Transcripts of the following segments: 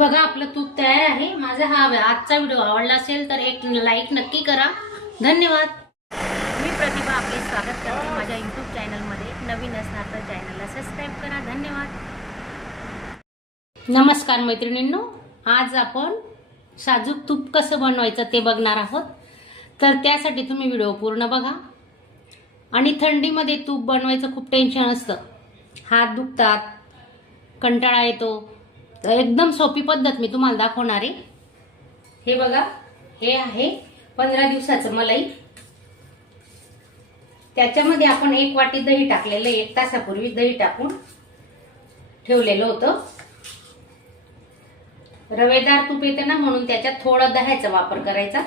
बघा आपलं तूप तयार आहे। माझा हा आजचा व्हिडिओ आवडला असेल तर एक लाईक नक्की करा। धन्यवाद। मी प्रतिभा आपले स्वागत करते माझ्या YouTube चॅनलमध्ये। नवीन असणार तर चॅनलला सबस्क्राईब करा। धन्यवाद। नमस्कार मैत्रिणींनो, आज आपण साजूक तूप कसं बनवायचं ते बघणार आहोत। तर त्यासाठी तुम्ही व्हिडिओ पूर्ण बघा। आणि थंडीमध्ये तूप बनवायचं खूप टेन्शन असतं, हात दुखतात, कंटाळा येतो। तर एकदम सोपी पद्धत मी तुम्हाला दाखवणार आहे। हे बघा, हे आहे 15 दिवसाचं मलाई। त्याच्यामध्ये आपण 1 वाटी दही टाकलेलं, 1 तासापूर्वी दही टाकून ठेवलेलं होतं। रवेदार तूप येतं ना, म्हणून त्याच्यात थोडा दह्याचा वापर करायचा।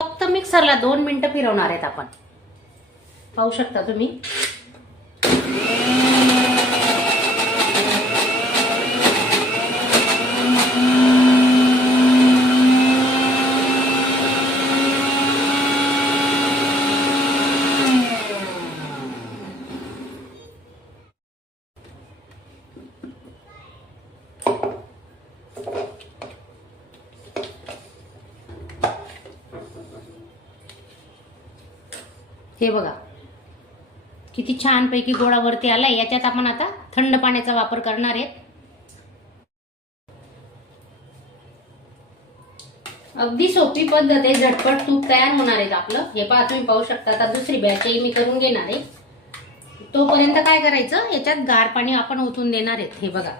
फक्त मिक्सरला 2 मिनिटं फिरवणार आहेत आपण। पाहू शकता तुम्ही। हे बघा किती छान पैकी गोळा वरती आलाय। याच्यात आपण आता थंड पाण्याचा वापर करणार आहे। अगदी सोपी पद्धत आहे, झटपट तूप तयार होणार आहे आपलं। हे पहा, तुम्ही पाहू शकता। आता दुसरी बॅचही मी करून घेणार आहे। तोपर्यंत काय करायचं, याच्यात गार पाणी आपण ओतून देणार आहेत। हे बघा,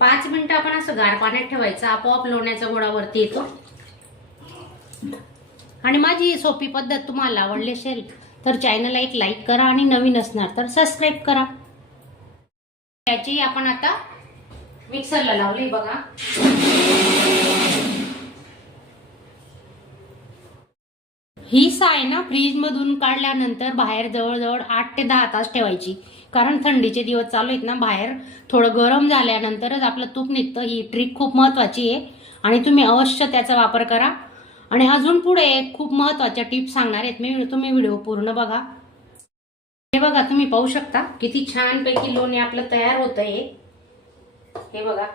पाच मिनिटं आपण असं गार पाण्यात ठेवायचं, आपोआप लोण्याचा गोळा वरती येतो। आणि माझी सोपी पद्धत तुम्हाला आवडली असेल तर चॅनलला एक लाईक करा आणि नवीन असणार तर सबस्क्राईब करा। याची आपण आता मिक्सरला लावली बघा। ही साय ना फ्रीज मधून काढल्यानंतर बाहेर जवळजवळ 8 ते 10 तास ठेवायची, कारण थंडीचे दिवस चालू आहेत ना। बाहेर थोडं गरम झाल्यानंतरच आपलं तूप निघतं। ही ट्रिक खूप महत्वाची आहे आणि तुम्ही अवश्य त्याचा वापर करा। आणि अजून पुढे खूप महत्वाच्या टिप्स सांगणार आहेत तुम्ही व्हिडिओ पूर्ण बघा। हे बघा, तुम्ही पाहू शकता किती छान पैकी लोणी आपलं तयार होतंय। हे बघा,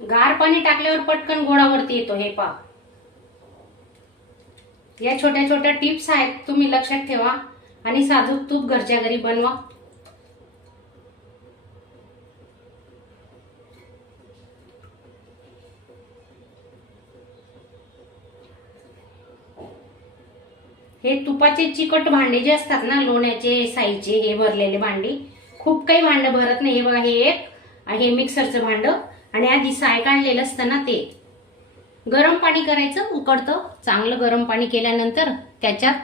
गार पाणी टाकल्यावर पटकन गोळावरती येतो। हे पहा, या छोट्या छोट्या टिप्स आहेत, तुम्ही लक्षात ठेवा आणि साजूक तूप घरच्या घरी बनवा। हे तुपाचे चिकट भांडे जे असतात ना, लोण्याचे साईचे हे भरलेले भांडी, खूप काही भांड भरत नाही। हे बघा, हे एक आहे मिक्सरचं भांड आणि आधी साय काढलेलं असतं ना, ते गरम पाणी करायचं, उकळतं। चांगलं गरम पाणी केल्यानंतर त्याच्यात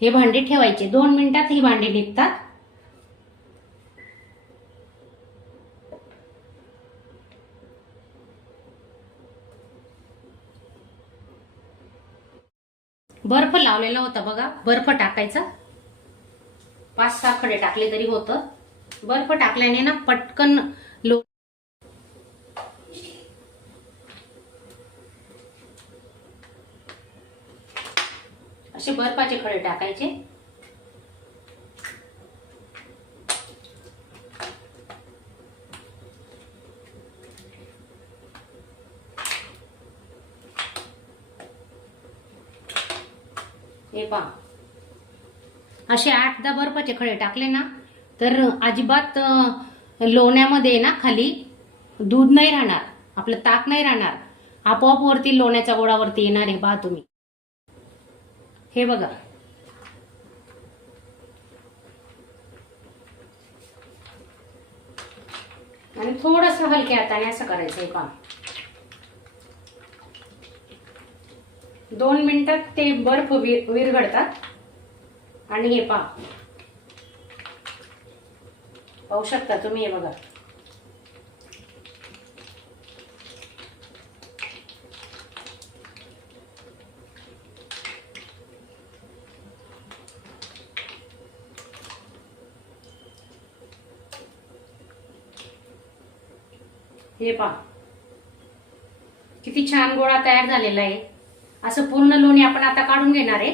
हे भांडे ठेवायचे। 2 मिनिटात ही भांडे निघतात। बर्फ लावलेला होता बघा, बर्फ टाकायचा। 5-6 खडे टाकले तरी होतं। बर्फ टाकल्याने ना पटकन असे बर्फाचे खडे टाकायचे। हे पहा, असे 8-10 बर्फाचे खडे टाकले ना तर अजिबात लोण्यामध्ये ना खाली दूध नाही राहणार, आपलं ताक नाही राहणार। आपोआप वरती लोण्याचा गोळा वरती येणार आहे। पहा तुम्ही, हे बघा, आणि थोडंसं हलक्या हाताने असं करायचंय। पहा, 2 मिनिटात ते बर्फ विरघळतात। आणि हे पहा, पाहू शकता तुम्ही। हे बघा, हे पहा किती छान गोळा तयार झालेला आहे. असं पूर्ण लोणी आपण आता काढून घेणार आहे.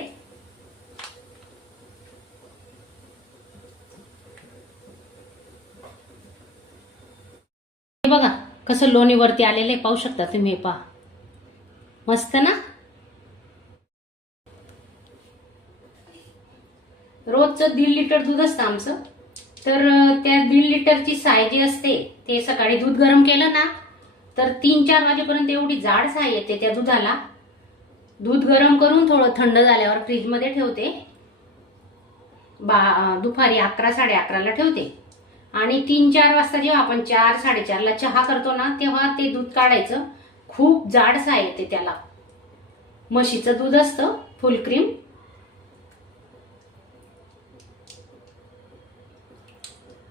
हे बघा कसं लोणी वरती आलेलं आहे, पाहू शकता तुम्ही. हे पहा मस्त ना. रोजचं 1.5 लिटर दूध असतं आमचं, तर त्या 1.5 लिटरची साय जी असते ते सकाळी दूध गरम केलं ना तर 3-4 वाजेपर्यंत एवढी जाड साय येते त्या दुधाला. दूध गरम करून थोडं थंड झाल्यावर फ्रीजमध्ये ठेवते. दुपारी 11-11:30ला ठेवते आणि 3-4 वाजता जेव्हा आपण 4-4:30ला चहा करतो ना तेव्हा ते दूध काढायचं. खूप जाड साय येते त्याला. म्हशीचं दूध असतं फुल क्रीम.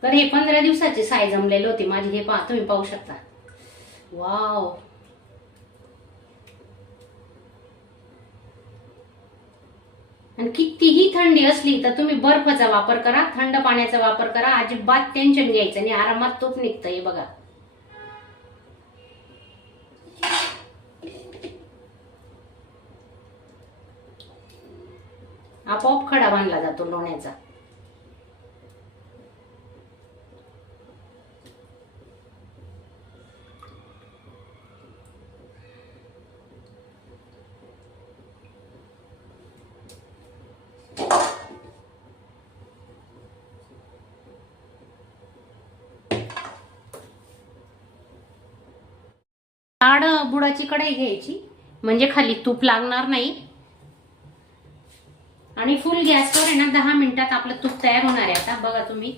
तर हे 15 दिवसाची साय जमलेली होती माझी. हे पहा तुम्ही पाहू शकता. वाव. आणि कितीही थंडी असली तर तुम्ही बर्फाचा वापर करा, थंड पाण्याचा वापर करा, अजिबात टेन्शन घ्यायचं नाही, आरामात तूप निघतं. हे बघा आपोआप खडा बांधला जातो लोण्याचा. जाड बुडाची कढई घ्यायची म्हणजे खाली तूप लागणार नाही. आणि फुल गॅसवर आहे ना 10 मिनिटात आपलं तूप तयार होणार आहे. आता बघा तुम्ही.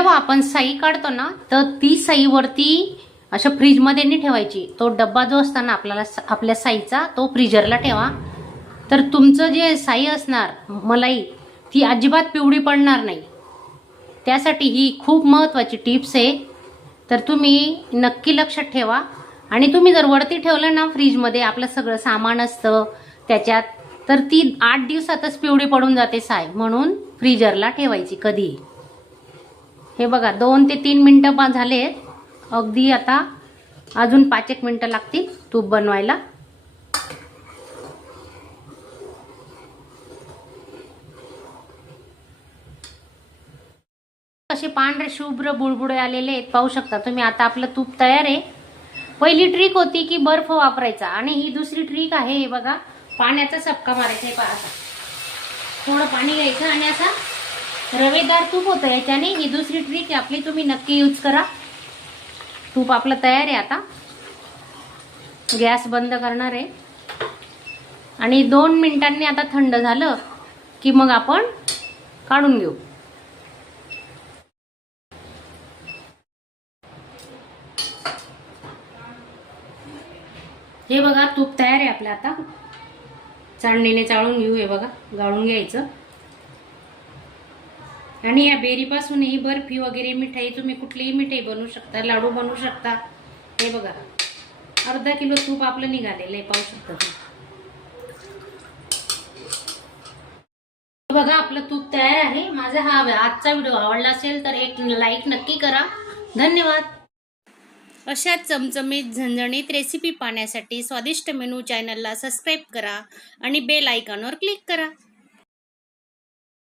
जेव्हा आपण साई काढतो ना तर ती साई वरती अशा फ्रीजमध्ये नाही ठेवायची. तो डब्बा जो असता ना आपल्या साईचा तो फ्रीजरला ठेवा. तर तुमचं जे साई असणार मलाई ती अजिबात पिवळी पडणार नाही. त्यासाठी ही खूप महत्त्वाची टिप्स आहे. तर तुम्ही नक्की लक्षात ठेवा. आणि तुम्ही जर वरती ठेवलं ना फ्रीजमध्ये आपलं सगळं सामान असतं त्याच्यात, तर ती 8 दिवसातच पिवळी पडून जाते साय. म्हणून फ्रीजरला ठेवायची कधी. हे बघा 2 ते 3 मिनिटं झाले. अगदी आता अजून 5-1 मिनिटं लागतील तूप बनवायला. असे पांढरे शुभ्र बुडबुडे आलेले आहेत, पाहू शकता तुम्ही. आता आपलं तूप तयार आहे. पहिली ट्रिक होती की बर्फ वापरायचा आणि ही दुसरी ट्रिक आहे. हे बघा पाण्याचा सपका मारायचा आहे. पहा असा थोडं पाणी घ्यायचं आणि असा रवेदार तूप होतं याच्याने. ही दुसरी ट्रिक आहे आपली, तुम्ही नक्की यूज करा. तूप आपलं तयार आहे. आता गॅस बंद करणार आहे आणि 2 मिनिटांनी आता थंड झालं की मग आपण काढून घेऊ. हे बघा तूप तयार आहे आपलं. आता चाळणीने चाळून घेऊ. हे बघा गाळून घ्यायचं. आणि या बेरीपासूनही बर्फी वगैरे मिठाई, तुम्ही कुठलीही मिठाई बनवू शकता, लाडू बनवू शकता. हे बघा अर्धा किलो तूप आपलं निघालेलं आहे, पाहू शकता तुम्ही. बघा आपलं तूप तयार आहे. माझा हा आजचा व्हिडिओ आवडला असेल तर एक लाईक नक्की करा. धन्यवाद. अशा चमचमीत झणझणीत रेसिपी पाहण्यासाठी स्वादिष्ट मेनू चॅनलला सबस्क्राईब करा आणि बेल आयकॉनवर क्लिक करा.